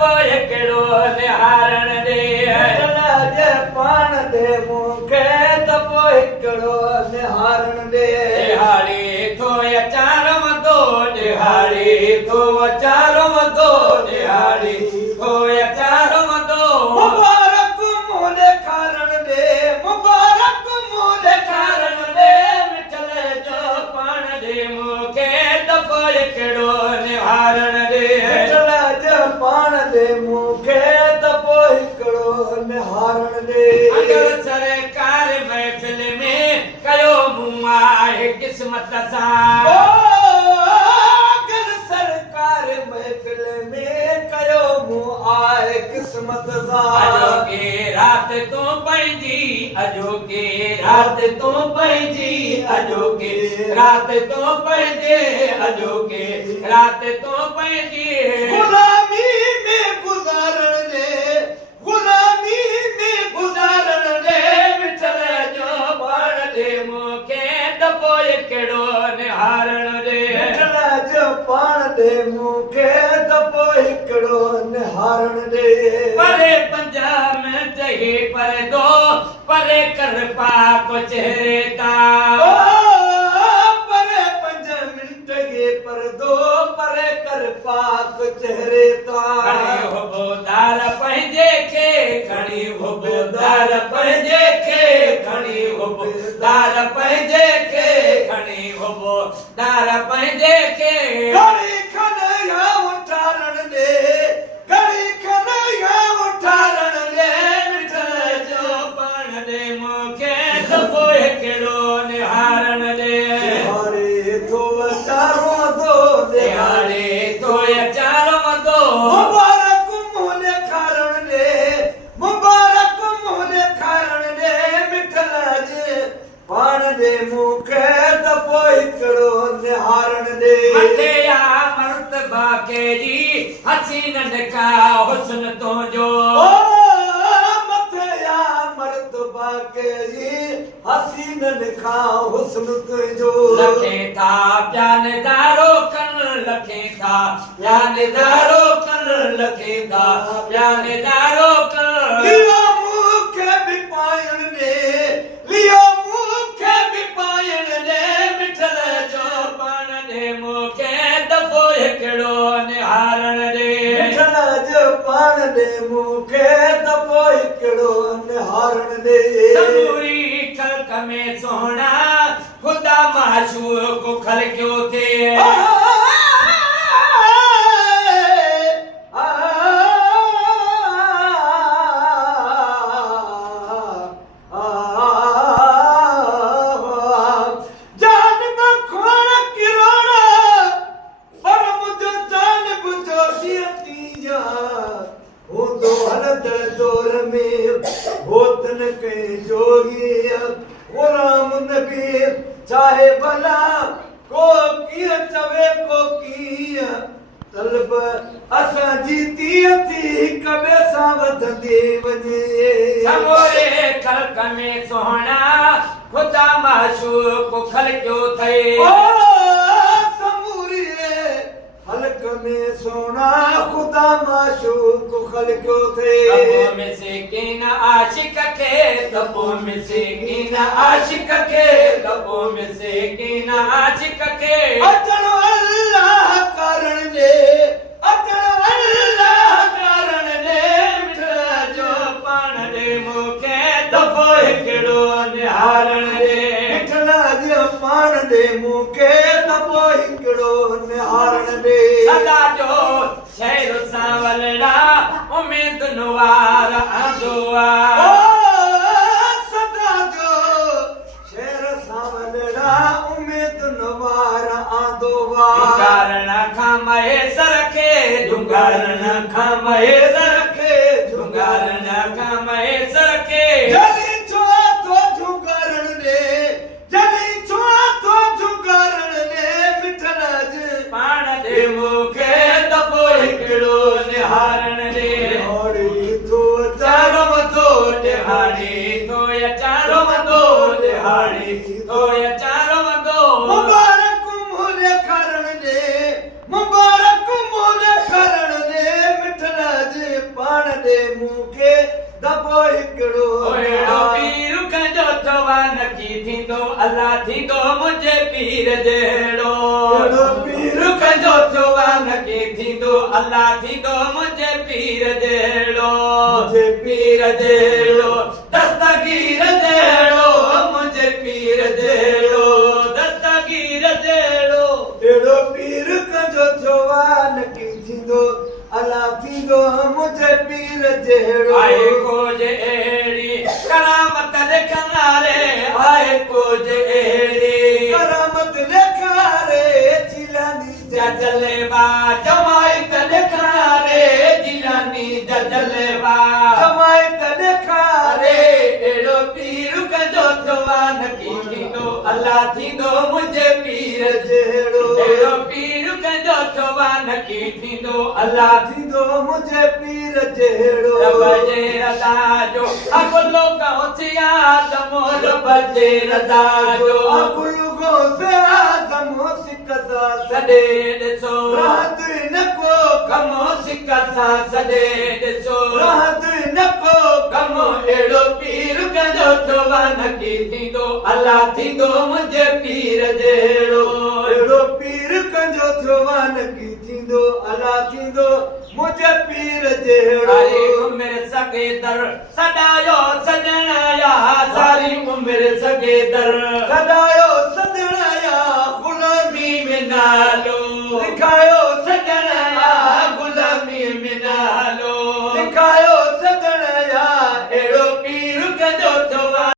पोइ कहिड़ो निहारण ॾे मिठल जे पाण दे मूंखे त पोइ हिकिड़ो निहारण ॾे दिहाड़ी थो अचार वंदो दिहाड़ी थो अचार वंदो दिहाड़ी थो अचार वंदो मुबारक मूं ॾेखारण ॾे मुबारक मूं ॾेखारण ॾे मिठल जो पाण ॾे मूंखे त पोइ कहिड़ो निहारण ॾे मिठल जे पाण दे मूंखे त पोइ हिकिड़ो निहारण ॾे अगर सरकार महफ़िल में कयो मूं आहे क़िस्मत सां अगर सरकार महफ़िल में कयो मूं आहे क़िस्मत सां अजोके रात तूं पंहिंजी अजोके रात तूं पंहिंजी अजोके रात तूं पंहिंजे अजोके रात तूं पंहिंजी गुलामी में गुज़ारण ॾे गुलामी में गुज़ारण ॾे मिठल जो पाण ॾे मूंखे त पोइ कहिड़ो निहारण ॾे मिठल जो पाण ॾे मूंखे त पोइ हिकिड़ो निहारण ॾे परे 5 मिंट ही परदो परे कर पाक चेहरे तां परे 5 मिंट ये परदो परे कर पाक चेहरे तां खणी होबो दार पंहिंजे खे खणी होबो दार पंहिंजे खे खणी होबो दार पंहिंजे खे खणी होबो दार पंहिंजे खे घड़ी खन या उठारण ॾे घड़ी खन या उठारण ॾे मिठल जो पाण ॾे मूंखे त पोइ कहिड़ो निहारण ॾे हरे तो अचारो दो दिहाड़ी थो अचार वंदो मुबारक मूं ॾेखारण ॾे मुबारक मूं ॾेखारण ॾे मिठल जे पाण ॾे मूंखे त पोइ हिकिड़ो निहारण ॾे मथे या मर्तबा केरी हसीनन का हुस्न तुंहिंजो मथे या मर्तबा केरी हसीनन खां हुस्न तुंहिंजो लखे था प्यानदारो कन लखे था प्यानदारो कन लखे था प्यानदारो कन लियो मूंखे बि पाइण ॾे लियो मूंखे बि पाइण ॾे मिठल जो पाण ॾे मूंखे त पोइ कहिड़ो निहारण ॾे मिठल जो पाण ॾे मूंखे त पोइ हिकिड़ो निहारण ॾे समूरी ख़ल्क़ में सोहणा ख़ुदा माशूक ख़लक़ियो थिए चाहे भला को कीअं चवे को कीअं तलब असांजी तीअं थी हिक ॿिए सां वधंदी वञे समूरे ख़ल्क़ में सोहणा ख़ुदा माशूक ख़लक़ियो थिए समूरे ख़ल्क़ में सोहणा ख़ुदा माशूक ख़लक़ियो थिए तबो मिसकीन आशिक खे तबो मिसकीन आशिक खे तबो मिसकीन आशिक खे अचण अल्लाह करण ॾे अचण अल्लाह करण ॾे मिठल जो पाण ॾे मूंखे त पोइ कहिड़ो निहारण ॾे मिठल जो पाण ॾे मूंखे त पोइ हिकिड़ो निहारण ॾे सदा जो शहर सावलड़ा उम्मीद नुवार आंदो सदा जो शहर सावलड़ा उम्मीद नुवार आंदो जुगारण खां महेसर खे जुगारण खां महेसर खे जुगारण खां महेसर खे जॾहिं छो थो जुगारण ॾे जॾहिं छो थो जुगारण ॾे मिठल जे पाण ॾे मूंखे त पोइ कहिड़ो निहारण ॾे हरी थो चारो वधो दिहाड़ी थो चारो वधो दिहाड़ी थो चारो वधो मुबारक मूं ॾेखारण ॾे मुबारक मूं ॾेखारण ॾे मिठल जे त पोइ हिकिड़ो ओएड़ो पीर कंहिंजो चवान की थींदो अल्लाह थींदो मुंहिंजे पीर जहिड़ो अहिड़ो पीर कंहिंजो चवान की थींदो अल्लाह थींदो मुंहिंजे पीर जहिड़ो मुंहिंजे पीर जहिड़ो दस्तगीर जहिड़ो मुंहिंजे पीर जहिड़ो दस्तगीर जहिड़ो अहिड़ो पीर कंहिंजो जवान की थींदो अल्लाह थींदो मुंहिंजे पीर जहिड़ो आए कुझ अहिड़ी करामत ॾेखारे आए कुझ अहिड़ी करामत ॾेखारे जिलानी जा जलवा जमाई त ॾेखारे जिलानी जा जलवा जमाए त ॾेखारे अहिड़ो पीर कंहिंजो जवान की थींदो अल्लाह थींदो मुंहिंजे पीर जहिड़ो अहिड़ो पीर कंहिंजो जवान की थींदो अल्लाह थींदो मुंहिंजे पीर जहिड़ो रब जे रज़ा जो अकुलो कौथिया दमो रब जे रज़ा जो अकुल गो से आदम सिक सा सॾे ॾिसो राहत न को कमो सिक सां सॾे ॾिसो राहत न को कमो अहिड़ो पीर कंहिंजो जवान की थींदो अल्लाह थींदो मुंहिंजे पीर जहिड़ो अहिड़ो पीर कंहिंजो जवान की थींदो अल्लाह थींदो मुंहिंजे पीर जहिड़ो सारी उमिरि सॻे दर सॾायो सॼण या सारी उमिरि सॻे दर